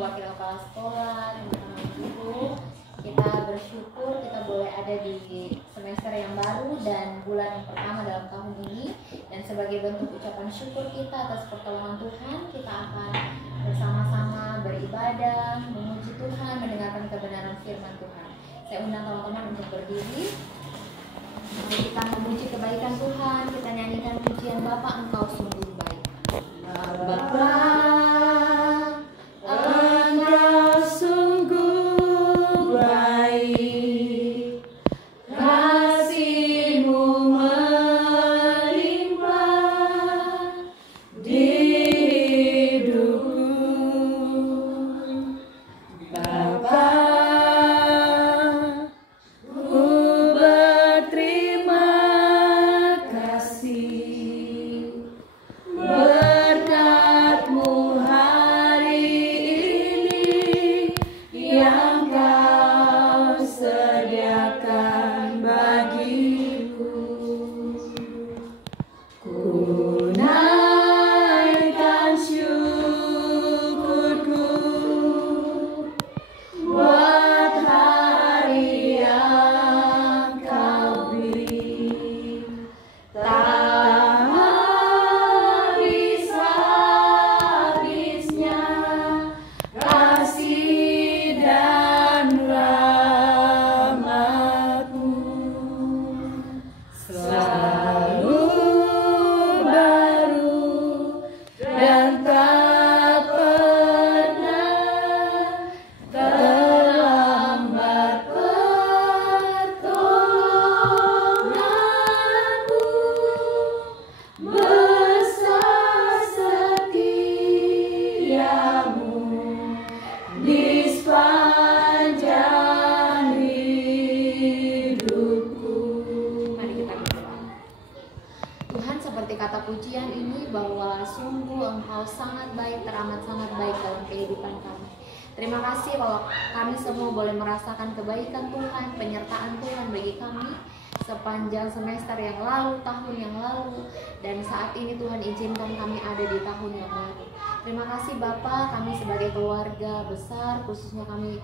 wakil kepala sekolah, teman-teman guru, kita bersyukur kita boleh ada di semester yang baru dan bulan yang pertama dalam tahun ini. Dan sebagai bentuk ucapan syukur kita atas pertolongan Tuhan, kita akan bersama-sama beribadah, memuji Tuhan, mendengarkan kebenaran firman Tuhan. Saya undang teman-teman untuk berdiri. Mari kita memuji kebaikan Tuhan, kita nyanyikan pujian Bapa Engkau sungguh baik. Bapa, Engkau sungguh baik, kasih-Mu melimpah di hidupku. Bapa, ku berterima kasih berkat-Mu hari ini yang Kau sediakan bagiku. Ku naikkan syukurku buat hari yang Kau beri. Tak habis-habisnya kasih dan rahmat-Mu, selalu baru dan tak pernah terlambat pertolongan-Mu. Besar setiamu di sepanjang hidupku. Mari kita berdoa. Tuhan, seperti kata pujian ini bahwa sungguh Engkau sangat baik, teramat sangat baik dalam kehidupan kami. Terima kasih bahwa kami semua boleh merasakan kebaikan Tuhan, penyertaan Tuhan bagi kami sepanjang semester yang lalu, tahun yang lalu, dan saat ini Tuhan izinkan kami ada di tahun yang baru. Terima kasih Bapa, kami sebagai keluarga besar, khususnya kami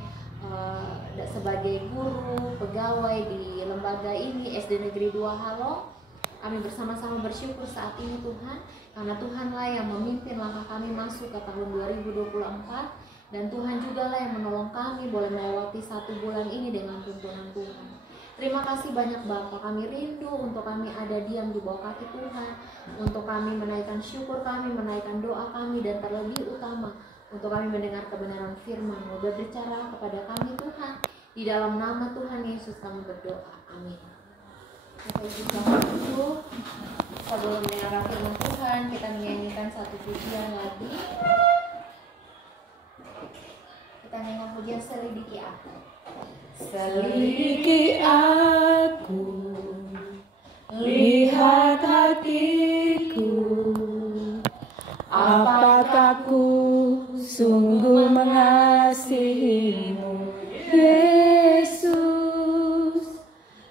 sebagai guru, pegawai di lembaga ini, SD Negeri 2 Halo, kami bersama-sama bersyukur saat ini Tuhan, karena Tuhanlah yang memimpin langkah kami masuk ke tahun 2024, dan Tuhan jugalah yang menolong kami boleh melewati 1 bulan ini dengan tuntunan Tuhan. Terima kasih banyak Bapa, kami rindu untuk kami ada diam di bawah kaki Tuhan, untuk kami menaikkan syukur kami, menaikkan doa kami, dan terlebih utama untuk kami mendengar kebenaran firman-Mu. Berbicara kepada kami Tuhan, di dalam nama Tuhan Yesus kami berdoa, amin. Sebelum mendengar firman Tuhan, kita menyanyikan satu pujian lagi. Kita nyanyikan pujian Selidiki Aku. Selidiki aku, lihat hatiku, apakah ku sungguh mengasihi-Mu, Yesus,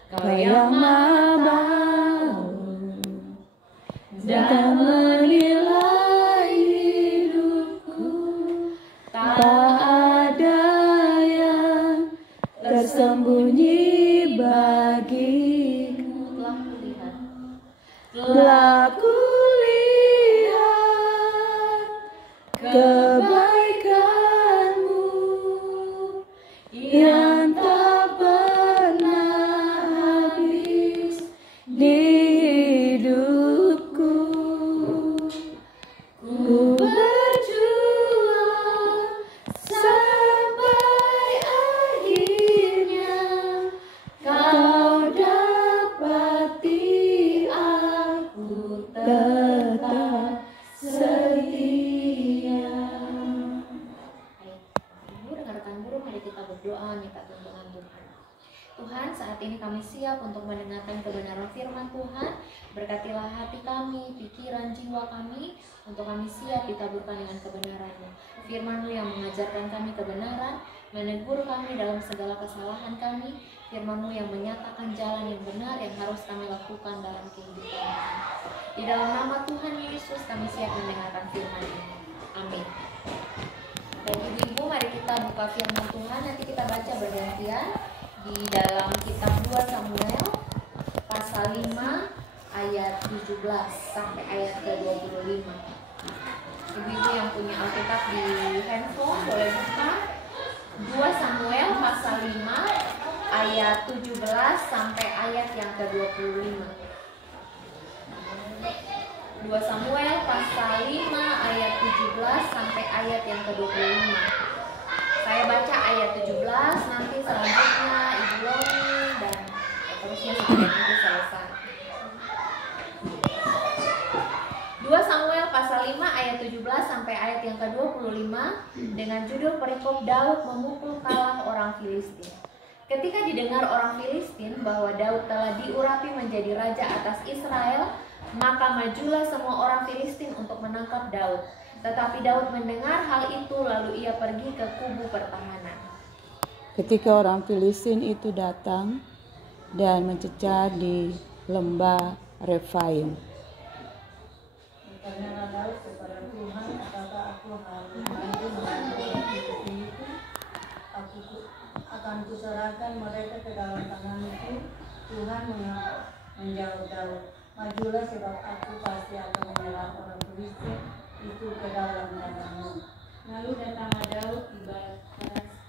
Kau yang Maha Baik dan menilai hidupku. Tak ada yang tersembunyi bagiku. Telah kulihat kebaikan-Mu yang tak pernah habis di hidupku. Ku berjuang sampai akhirnya Kau dapati aku tetap setia. Ayo, dengarkan guru, mari kita berdoa minta tuntunan Tuhan. Tuhan, saat ini kami siap untuk mendengarkan kebenaran firman Tuhan. Berkatilah hati kami, pikiran, jiwa kami, untuk kami siap ditaburkan dengan kebenaran-Mu. Firman-Mu yang mengajarkan kami kebenaran, menegur kami dalam segala kesalahan kami. Firman-Mu yang menyatakan jalan yang benar yang harus kami lakukan dalam kehidupan kami. Di dalam nama Tuhan Yesus kami siap mendengarkan firman ini. Amin. Dan ibu-ibu, mari kita buka firman Tuhan. Nanti kita baca bergantian di dalam kitab 2 Samuel pasal 5 ayat 17 sampai ayat ke-25. Ibu-ibu yang punya Alkitab di handphone boleh buka 2 Samuel pasal 5 ayat 17 sampai ayat yang ke-25. 2 Samuel pasal 5 ayat 17 sampai ayat yang ke-25. Saya baca ayat 17, nanti selanjutnya Ibu Loni dan terusnya sampai nanti selesai. 2 Samuel pasal 5 ayat 17 sampai ayat yang ke-25 dengan judul perikop Daud memukul kalah orang Filistin. Ketika didengar orang Filistin bahwa Daud telah diurapi menjadi raja atas Israel, maka majulah semua orang Filistin untuk menangkap Daud. Tetapi Daud mendengar hal itu, lalu ia pergi ke kubu pertahanan. Ketika orang Filistin itu datang dan mencecar di lembah Refaim, bertanyalah Daud kepada Tuhan, apakah aku harus maju melawan Filistin itu? Aku akan kuserahkan mereka ke dalam tanganku. Tuhan menjawab Daud, majulah sebab aku pasti akan menyerang orang Filistin itu ke dalam tanganmu. Lalu datanglah Daud di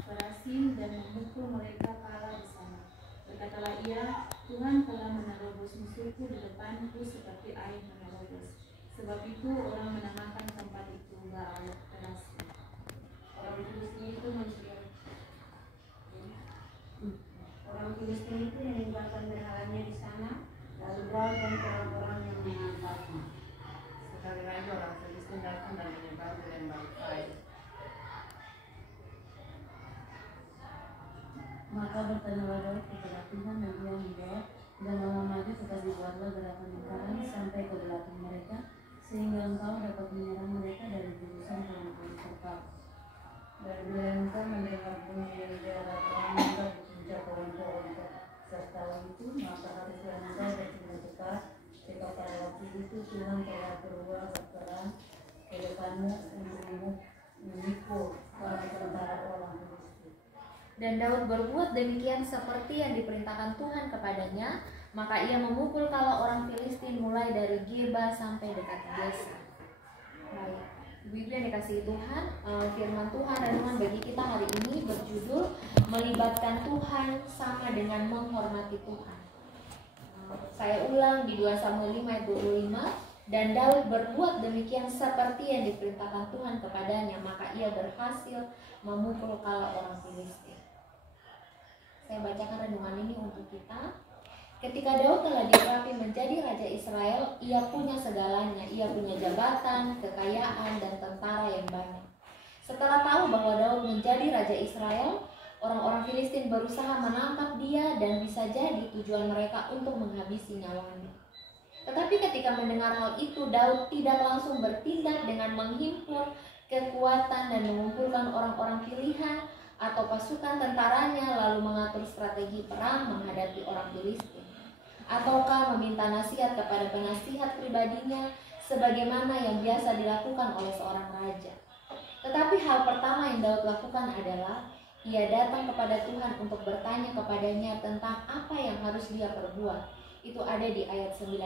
Perasim dan memukul mereka kalah di sana. Berkatalah ia, Tuhan telah menerobos musuhku di depanku seperti air menerobos. Sebab itu orang menamakan tempat itu Baal Perasim. Orang Filistin itu meninggalkan berhalanya di sana, lalu Daud dan orang-orang yang mengangkatnya. Sekali lagi orang Filistin datang dan menyebar di lembah Refaim. Maka bertanyalah Daud kepada Tuhan dan ia menjawab, dan malam maju tetap dibuatlah gerakan lingkaran sampai ke belakang mereka, sehingga engkau dapat menyerang mereka dari jurusan kelompok serta. Dan bila engkau mendengar bunyi daerah perang di puncak kelompok serta itu, maka haruslah engkau bertindak cepat, sebab pada waktu itu Tuhan telah berubah berperang ke depanmu untuk memikul para tentara orang Filistin. Dan Daud berbuat demikian seperti yang diperintahkan Tuhan kepadanya, maka ia memukul kalah orang Filistin mulai dari Geba sampai dekat Gesa. Baik, ibu-ibu yang dikasihi Tuhan, firman Tuhan renungan bagi kita hari ini berjudul melibatkan Tuhan sama dengan menghormati Tuhan. Saya ulang di 2 Samuel 5 ayat 25, dan Daud berbuat demikian seperti yang diperintahkan Tuhan kepadanya, maka ia berhasil memukul kalah orang Filistin. Saya bacakan renungan ini untuk kita. Ketika Daud telah diurapi menjadi raja Israel, ia punya segalanya. Ia punya jabatan, kekayaan, dan tentara yang banyak. Setelah tahu bahwa Daud menjadi raja Israel, orang-orang Filistin berusaha menangkap dia dan bisa jadi tujuan mereka untuk menghabisi nyawanya. Tetapi ketika mendengar hal itu, Daud tidak langsung bertindak dengan menghimpun kekuatan dan mengumpulkan orang-orang pilihan atau pasukan tentaranya lalu mengatur strategi perang menghadapi orang Filistin, ataukah meminta nasihat kepada penasihat pribadinya sebagaimana yang biasa dilakukan oleh seorang raja. Tetapi hal pertama yang Daud lakukan adalah ia datang kepada Tuhan untuk bertanya kepadanya tentang apa yang harus dia perbuat. Itu ada di ayat 19.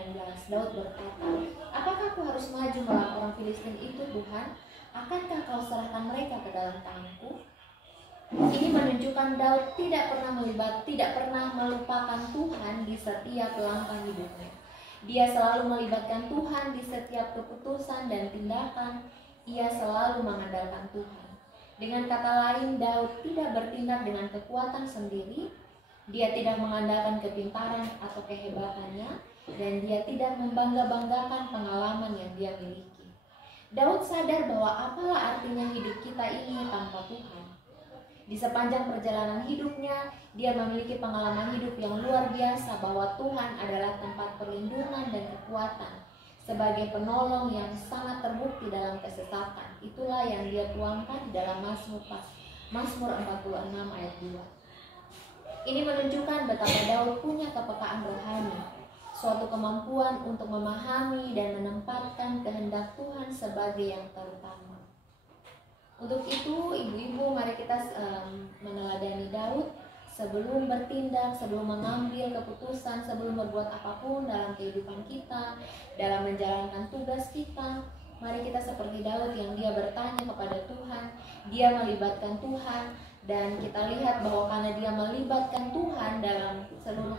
Daud berkata, apakah aku harus maju melawan orang Filistin itu, Tuhan? Akankah kau serahkan mereka ke dalam tanganku? Ini menunjukkan Daud tidak pernah melupakan Tuhan di setiap langkah hidupnya. Dia selalu melibatkan Tuhan di setiap keputusan dan tindakan. Ia selalu mengandalkan Tuhan. Dengan kata lain, Daud tidak bertindak dengan kekuatan sendiri. Dia tidak mengandalkan kepintaran atau kehebatannya, dan dia tidak membangga-banggakan pengalaman yang dia miliki. Daud sadar bahwa apalah artinya hidup kita ini tanpa Tuhan. Di sepanjang perjalanan hidupnya, dia memiliki pengalaman hidup yang luar biasa bahwa Tuhan adalah tempat perlindungan dan kekuatan sebagai penolong yang sangat terbukti dalam kesesatan. Itulah yang dia tuangkan di dalam Mazmur 46 ayat 2. Ini menunjukkan betapa Daud punya kepekaan rohani, suatu kemampuan untuk memahami dan menempatkan kehendak Tuhan sebagai yang terutama. Untuk itu, ibu-ibu, mari kita meneladani Daud. Sebelum bertindak, sebelum mengambil keputusan, sebelum berbuat apapun dalam kehidupan kita, dalam menjalankan tugas kita, mari kita seperti Daud yang dia bertanya kepada Tuhan, dia melibatkan Tuhan, dan kita lihat bahwa karena dia melibatkan Tuhan dalam seluruh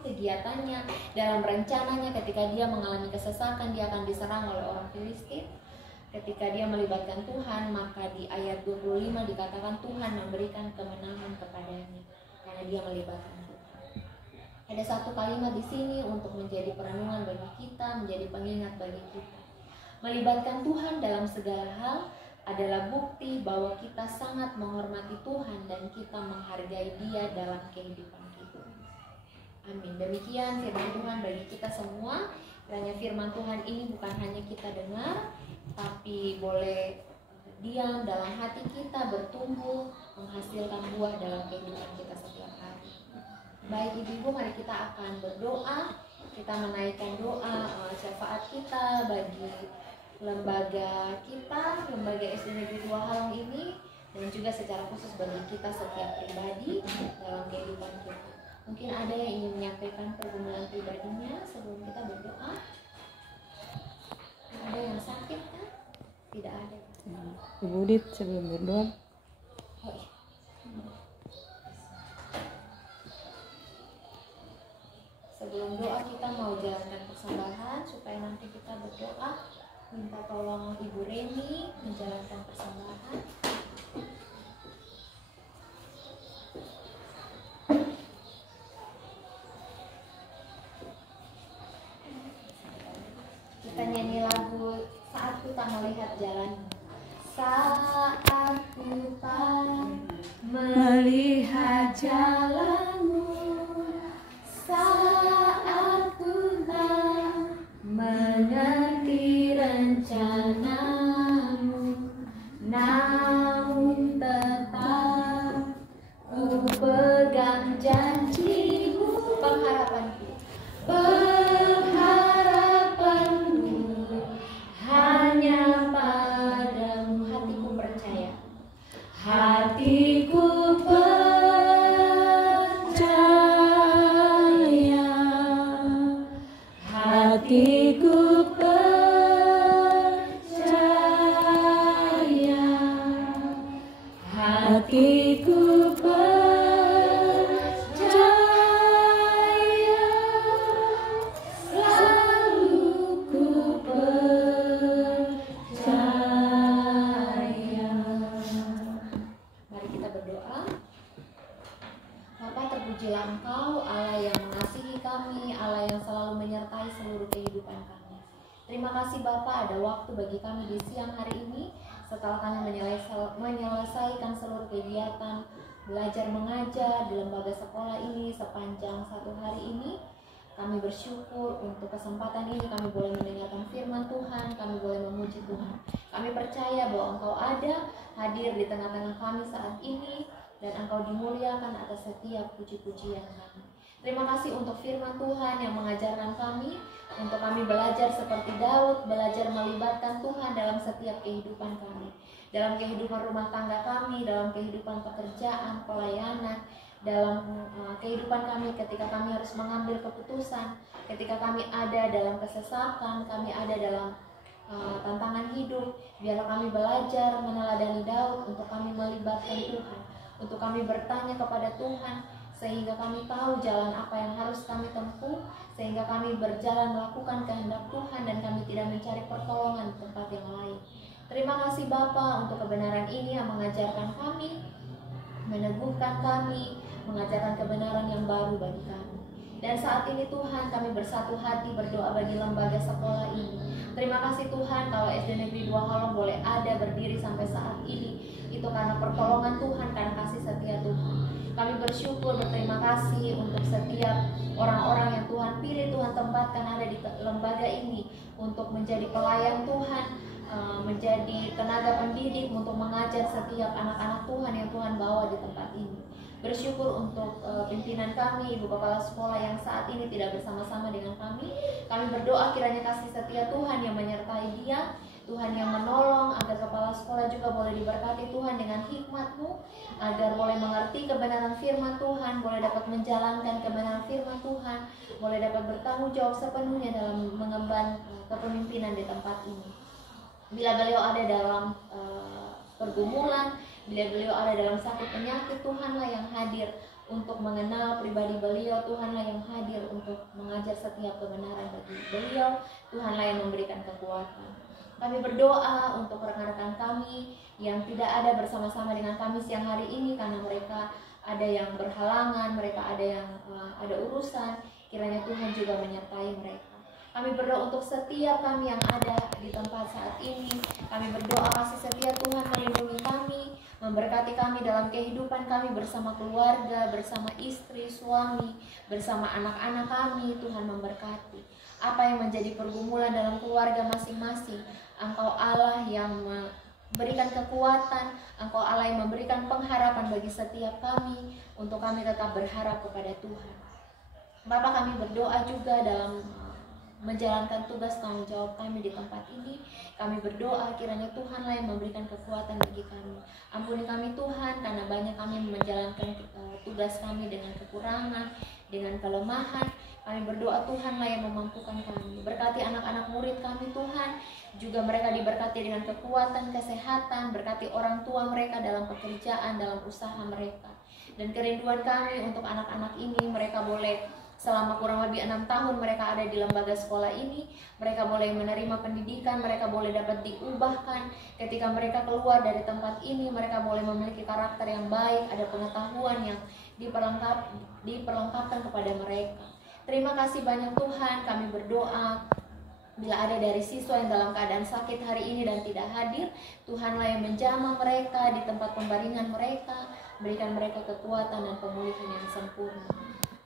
kegiatannya, dalam rencananya, ketika dia mengalami kesesakan, dia akan diserang oleh orang Filistin. Ketika dia melibatkan Tuhan, maka di ayat 25 dikatakan Tuhan memberikan kemenangan kepadanya karena dia melibatkan Tuhan. Ada satu kalimat di sini untuk menjadi perenungan bagi kita, menjadi pengingat bagi kita. Melibatkan Tuhan dalam segala hal adalah bukti bahwa kita sangat menghormati Tuhan dan kita menghargai Dia dalam kehidupan kita. Amin. Demikian firman Tuhan bagi kita semua. Kiranya firman Tuhan ini bukan hanya kita dengar, tapi boleh diam dalam hati kita, bertumbuh, menghasilkan buah dalam kehidupan kita setiap hari. Baik ibu-ibu, mari kita akan berdoa. Kita menaikkan doa syafaat kita bagi lembaga kita, lembaga SD Negeri 2 Halong ini, dan juga secara khusus bagi kita setiap pribadi dalam kehidupan kita. Mungkin ada yang ingin menyampaikan pergumulan pribadinya sebelum kita berdoa. Ada yang sakit kan? Tidak ada. Ibu Dit sebelum berdoa. Oh, iya. Sebelum doa kita mau jalankan persembahan supaya nanti kita berdoa. Minta tolong Ibu Reni menjalankan persembahan. Kita nyanyi lagu Saat Ku Tak Melihat Jalan. Saat ku tak melihat jalanmu, saat ku tak mengerti rencanamu, namun tetap ku pegang janjimu. Pengharapanku, pengharapanku hanya padamu. Hatiku percaya, hatiku percaya, hatiku percaya, hatiku percaya, selalu ku percaya. Mari kita berdoa. Bapa, terpujilah Engkau, Allah yang mengasihi kami, Allah yang selalu menyertai seluruh kehidupan kami. Terima kasih Bapa, ada waktu bagi kami di siang hari ini setelah kami menyelesaikan seluruh kegiatan belajar mengajar di lembaga sekolah ini sepanjang 1 hari ini. Kami bersyukur untuk kesempatan ini, kami boleh mendengarkan firman Tuhan, kami boleh memuji Tuhan. Kami percaya bahwa Engkau ada, hadir di tengah-tengah kami saat ini, dan Engkau dimuliakan atas setiap puji-pujian kami. Terima kasih untuk firman Tuhan yang mengajarkan kami, untuk kami belajar seperti Daud, belajar melibatkan Tuhan dalam setiap kehidupan kami. Dalam kehidupan rumah tangga kami, dalam kehidupan pekerjaan, pelayanan, dalam kehidupan kami ketika kami harus mengambil keputusan, ketika kami ada dalam kesesakan, kami ada dalam tantangan hidup. Biarlah kami belajar meneladani Daud untuk kami melibatkan Tuhan, untuk kami bertanya kepada Tuhan, sehingga kami tahu jalan apa yang harus kami tempuh, sehingga kami berjalan melakukan kehendak Tuhan dan kami tidak mencari pertolongan di tempat yang lain. Terima kasih Bapa untuk kebenaran ini yang mengajarkan kami, meneguhkan kami, mengajarkan kebenaran yang baru bagi kami. Dan saat ini Tuhan, kami bersatu hati berdoa bagi lembaga sekolah ini. Terima kasih Tuhan kalau SD Negeri 2 Halong boleh ada berdiri sampai saat ini. Itu karena pertolongan Tuhan, karena kasih setia Tuhan. Kami bersyukur, berterima kasih untuk setiap orang-orang yang Tuhan pilih, Tuhan tempatkan ada di lembaga ini untuk menjadi pelayan Tuhan, menjadi tenaga pendidik untuk mengajar setiap anak-anak Tuhan yang Tuhan bawa di tempat ini. Bersyukur untuk pimpinan kami, ibu kepala sekolah yang saat ini tidak bersama-sama dengan kami. Kami berdoa kiranya kasih setia Tuhan yang menyertai dia, Tuhan yang menolong agar kepala sekolah juga boleh diberkati Tuhan dengan hikmat-Mu, agar boleh mengerti kebenaran firman Tuhan, boleh dapat menjalankan kebenaran firman Tuhan, boleh dapat bertanggung jawab sepenuhnya dalam mengemban kepemimpinan di tempat ini. Bila beliau ada dalam pergumulan, bila beliau ada dalam sakit penyakit, Tuhanlah yang hadir untuk mengenal pribadi beliau, Tuhanlah yang hadir untuk mengajar setiap kebenaran bagi beliau, Tuhanlah yang memberikan kekuatan. Kami berdoa untuk rekan-rekan kami yang tidak ada bersama-sama dengan kami siang hari ini karena mereka ada yang berhalangan, mereka ada yang ada urusan, kiranya Tuhan juga menyertai mereka. Kami berdoa untuk setiap kami yang ada di tempat saat ini. Kami berdoa kasih setia Tuhan melindungi kami, memberkati kami dalam kehidupan kami bersama keluarga, bersama istri, suami, bersama anak-anak kami. Tuhan memberkati. Apa yang menjadi pergumulan dalam keluarga masing-masing, Engkau Allah yang memberikan kekuatan, Engkau Allah yang memberikan pengharapan bagi setiap kami untuk kami tetap berharap kepada Tuhan. Bapak, kami berdoa juga dalam menjalankan tugas tanggung jawab kami di tempat ini. Kami berdoa kiranya Tuhanlah yang memberikan kekuatan bagi kami. Ampuni kami Tuhan, karena banyak kami menjalankan tugas kami dengan kekurangan, dengan kelemahan. Kami berdoa Tuhanlah yang memampukan kami. Berkati anak-anak murid kami Tuhan, juga mereka diberkati dengan kekuatan, kesehatan. Berkati orang tua mereka dalam pekerjaan, dalam usaha mereka. Dan kerinduan kami untuk anak-anak ini, mereka boleh selama kurang lebih 6 tahun mereka ada di lembaga sekolah ini, mereka boleh menerima pendidikan, mereka boleh dapat diubahkan. Ketika mereka keluar dari tempat ini, mereka boleh memiliki karakter yang baik, ada pengetahuan yang diperlengkapkan kepada mereka. Terima kasih banyak Tuhan. Kami berdoa bila ada dari siswa yang dalam keadaan sakit hari ini dan tidak hadir, Tuhanlah yang menjamah mereka di tempat pembaringan mereka, berikan mereka kekuatan dan pemulihan yang sempurna.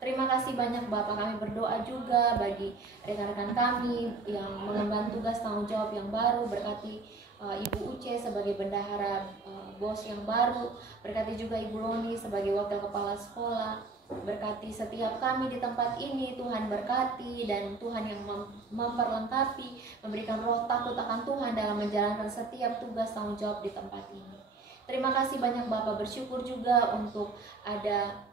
Terima kasih banyak Bapak. Kami berdoa juga bagi rekan-rekan kami yang mengemban tugas tanggung jawab yang baru. Berkati Ibu Uce sebagai bendahara BOS yang baru. Berkati juga Ibu Loni sebagai wakil kepala sekolah. Berkati setiap kami di tempat ini. Tuhan berkati dan Tuhan yang memperlengkapi, memberikan roh takut akan Tuhan dalam menjalankan setiap tugas tanggung jawab di tempat ini. Terima kasih banyak Bapak. Bersyukur juga untuk ada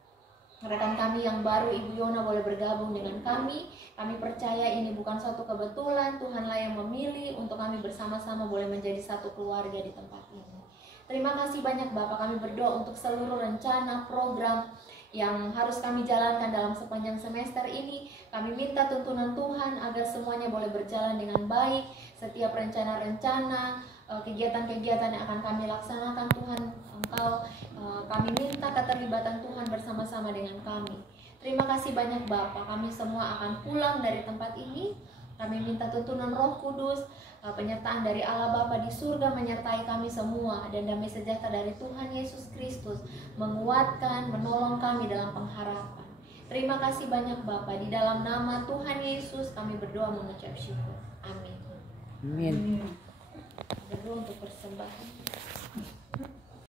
rekan kami yang baru, Ibu Yona boleh bergabung dengan kami. Kami percaya ini bukan suatu kebetulan, Tuhanlah yang memilih untuk kami bersama-sama boleh menjadi satu keluarga di tempat ini. Terima kasih banyak Bapak. Kami berdoa untuk seluruh rencana, program yang harus kami jalankan dalam sepanjang semester ini. Kami minta tuntunan Tuhan agar semuanya boleh berjalan dengan baik. Setiap rencana-rencana, kegiatan-kegiatan yang akan kami laksanakan, Tuhan Engkau, kami minta keterlibatan Tuhan bersama-sama dengan kami. Terima kasih banyak Bapak. Kami semua akan pulang dari tempat ini. Kami minta tuntunan Roh Kudus, penyertaan dari Allah Bapa di surga menyertai kami semua, dan damai sejahtera dari Tuhan Yesus Kristus menguatkan, menolong kami dalam pengharapan. Terima kasih banyak Bapak. Di dalam nama Tuhan Yesus kami berdoa mengucap syukur. Amin. Amin. Berdoa untuk persembahan.